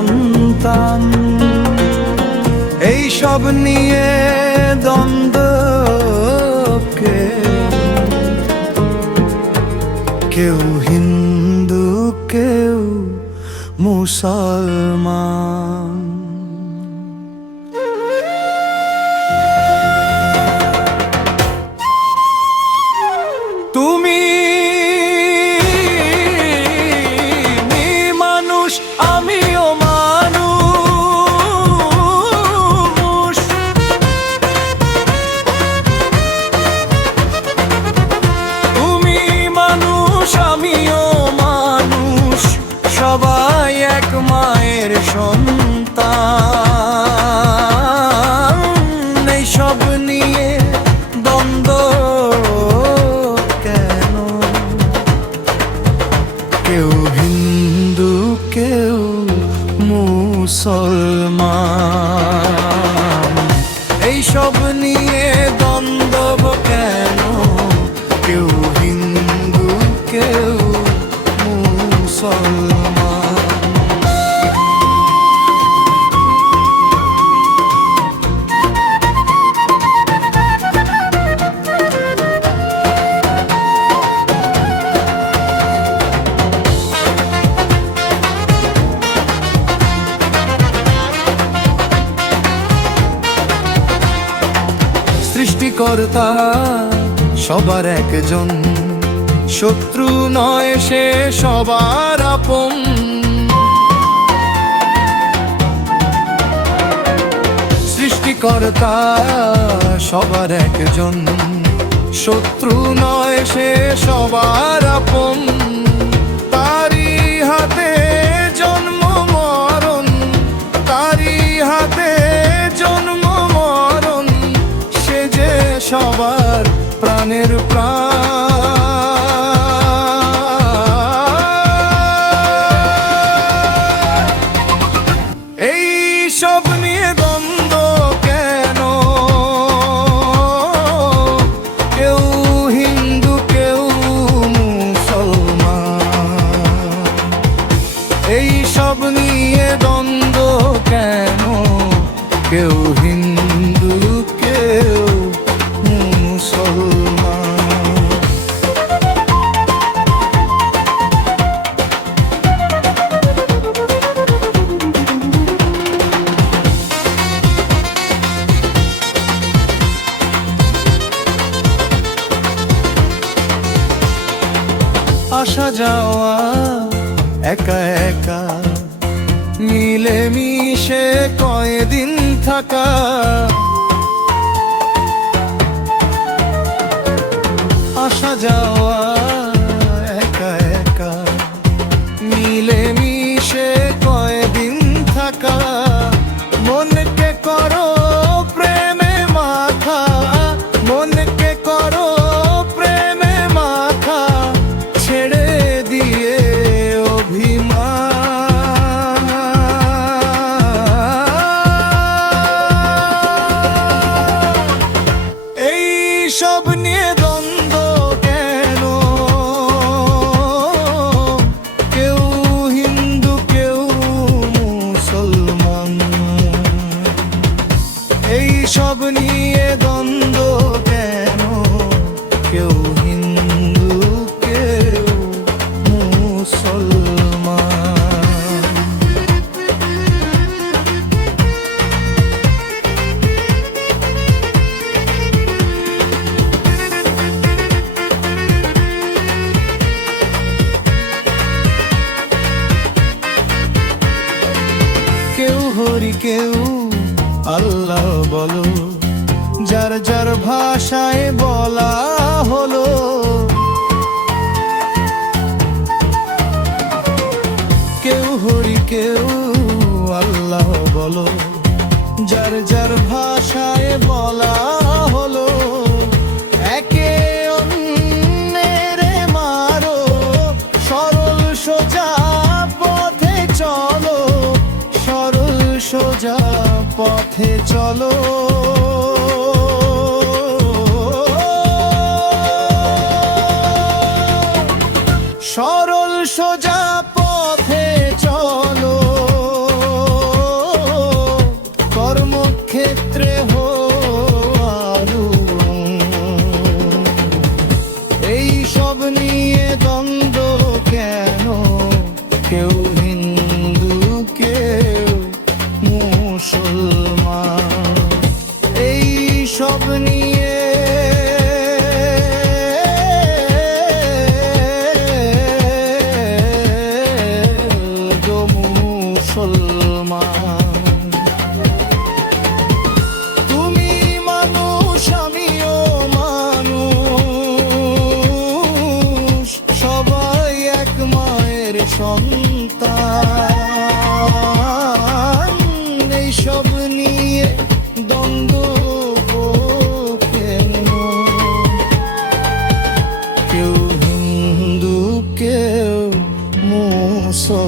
সন্তান। এই সব নিয়ে দ্বন্দ্ব, কেউ হিন্দু কেউ মুসলমান। তুমি মানুষ, আমিও মানুষ। তুমি মানুষ, আমিও মানুষ, সবাই এক মায়ের সন্তান। এই সব নিয়ে দ্বন্দ্ব কেন? কেউ হিন্দু কেউ মুসলমান। এই সব নিয়ে দ্বন্দ্ব কেন? কেউ হিন্দু কেউ মুসলমান। সৃষ্টিকর্তা সবার একজন, শত্রু নয় সে সবার আপন। সৃষ্টিকর্তা সবার একজন, শত্রু নয় সে সবার আপন। তারি হাতে জন্ম মরণ, তারি হাতে জন্ম মরণ, সে যে সবার প্রাণের প্রাণ। এই সব নিয়ে দ্বন্দ্ব কেন? কেউ হিন্দু কেউ মুসলমান। এই সব নিয়ে দ্বন্দ্ব কেন? কেউ হিন্দু কেউ মুসলমান। আসা যাওয়া একা একা, মিলে মিশে কয়দিন থাকা। আসা যাওয়া একা একা, মিলে মিশে কয়দিন থাকা। মনকে করো প্রেমে মাথা, মনকে করো প্রেমে মাথা, ছেড়ে দিয়ে অভিমান। এই সব নিয়ে দ্বন্দ্ব কেন? কেউ হিন্দু কেউ মুসলমান। এই সব নিয়ে দ্বন্দ্ব কেন? কেউ হিন্দু কেউ মুসলমান। কেউ হরি কেউ আল্লাহ বলো, যার যার ভাষায় বলা হলো। কেউ হরি কেউ আল্লাহ বলো, যার যার ভাষায় বলা হলো। একে অন্যের মারো, সরল সোজা পথে চলো, সরল সোজা পথে চলো। সরল সোজা পথে চলো। সব নিয়ে গো মুসলমান। তুমি মানুষ আমিও মানুষ, সবাই এক মায়ের সন্তান। এইসব নিয়ে দ্বন্দ্ব কেন? কেউ হিন্দু কেউ মুসলমান।